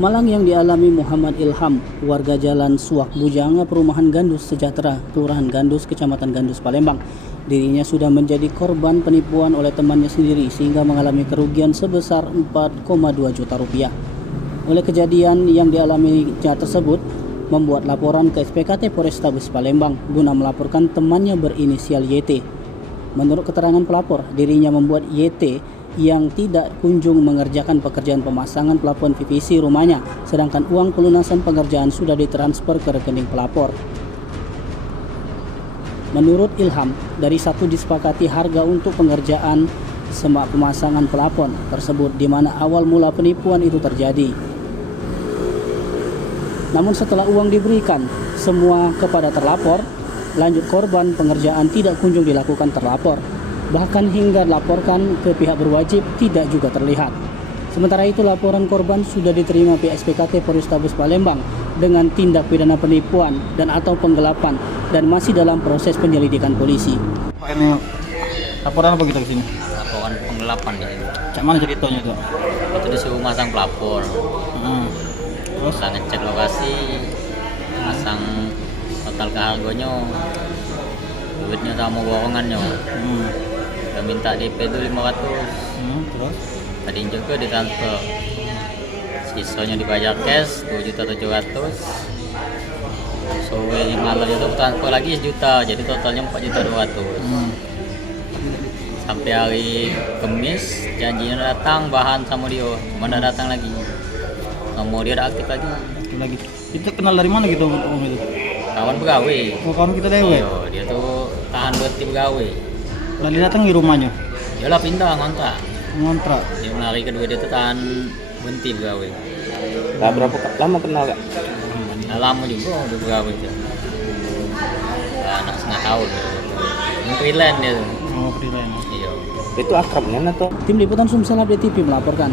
Malang yang dialami Muhammad Ilham, warga Jalan Suak Bujanga, Perumahan Gandus Sejahtera, Kelurahan Gandus, Kecamatan Gandus, Palembang. Dirinya sudah menjadi korban penipuan oleh temannya sendiri sehingga mengalami kerugian sebesar 4,2 juta rupiah. Oleh kejadian yang dialaminya tersebut, membuat laporan ke SPKT Polrestabes Palembang guna melaporkan temannya berinisial YT. Menurut keterangan pelapor, dirinya membuat YT yang tidak kunjung mengerjakan pekerjaan pemasangan plafon PVC rumahnya, sedangkan uang pelunasan pengerjaan sudah ditransfer ke rekening pelapor. Menurut Ilham, dari satu disepakati harga untuk pengerjaan semak pemasangan plafon tersebut, di mana awal mula penipuan itu terjadi. Namun setelah uang diberikan semua kepada terlapor, lanjut korban pengerjaan tidak kunjung dilakukan terlapor. Bahkan hingga dilaporkan ke pihak berwajib tidak juga terlihat. Sementara itu laporan korban sudah diterima pihak SPKT Polrestabes Palembang dengan tindak pidana penipuan dan atau penggelapan dan masih dalam proses penyelidikan polisi. Ini laporan apa kita ke sini? Laporan penggelapan di sini. Cak mana ceritanya tuh? Itu disuruh masang pelapor. Terus Kita ngecek lokasi, masang total harganya, duitnya sama borongannya. Udah minta DP itu 500. terus Tadi juga ditransfer. Sisanya dibayar cash 2.700.000. Sore malam itu transfer lagi 1 juta, jadi totalnya 4.200.000. Sampai hari Kamis janjinya datang bahan sama dia, mana datang lagi. Nomor dia udah aktif lagi. Kita kenal dari mana gitu om itu? Kawan pegawai. Oh, kawan kita dewe. Iya, dia tuh tahan berhenti pegawai. Lalu datang di rumahnya Dia lah pindah ngontrak. ngontrak. Dia hari kedua dia tuh tahan berhenti pegawai. Nah, berapa lama kenal gak? Nah, lama juga udah pegawai dia. Anak setengah tahun. Freelance dia tuh. Oh, freelance. Iya. Itu akrabnya atau? Tim Liputan Sumsel Update TV melaporkan.